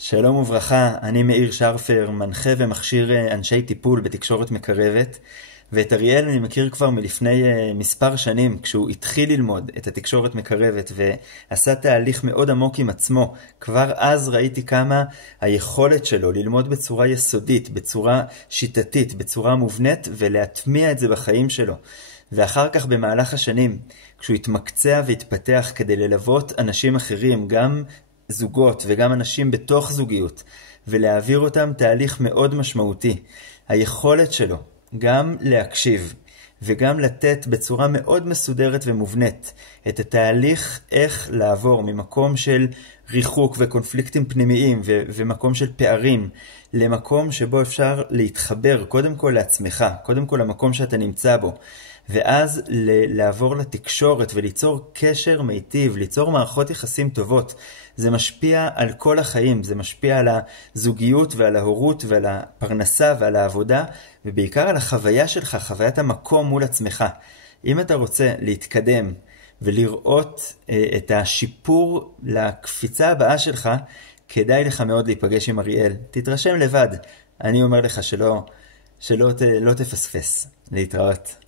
שלום וברכה, אני מאיר שרפר, מנחה ומכשיר אנשי טיפול בתקשורת מקרבת, ואת אריאל אני מכיר כבר מלפני מספר שנים, כשהוא התחיל ללמוד את התקשורת מקרבת ועשה תהליך מאוד עמוק עם עצמו. כבר אז ראיתי כמה היכולת שלו ללמוד בצורה יסודית, בצורה שיטתית, בצורה מובנית, ולהטמיע את זה בחיים שלו. ואחר כך במהלך השנים, כשהוא התמקצע והתפתח כדי ללוות אנשים אחרים, גם זוגות וגם אנשים בתוך זוגיות, ולהעביר אותם תהליך מאוד משמעותי. היכולת שלו גם להקשיב וגם לתת בצורה מאוד מסודרת ומובנית את התהליך איך לעבור ממקום של ריחוק וקונפליקטים פנימיים ומקום של פערים למקום שבו אפשר להתחבר קודם כל לעצמך, קודם כל למקום שאתה נמצא בו, ואז לעבור לתקשורת וליצור קשר מיטיב, ליצור מערכות יחסים טובות. זה משפיע על כל החיים, זה משפיע על הזוגיות ועל ההורות ועל הפרנסה ועל העבודה, ובעיקר על החוויה שלך, חוויית המקום מול עצמך. אם אתה רוצה להתקדם ולראות את השיפור לקפיצה הבאה שלך, כדאי לך מאוד להיפגש עם אריאל. תתרשם לבד. אני אומר לך שלא תפספס. להתראות.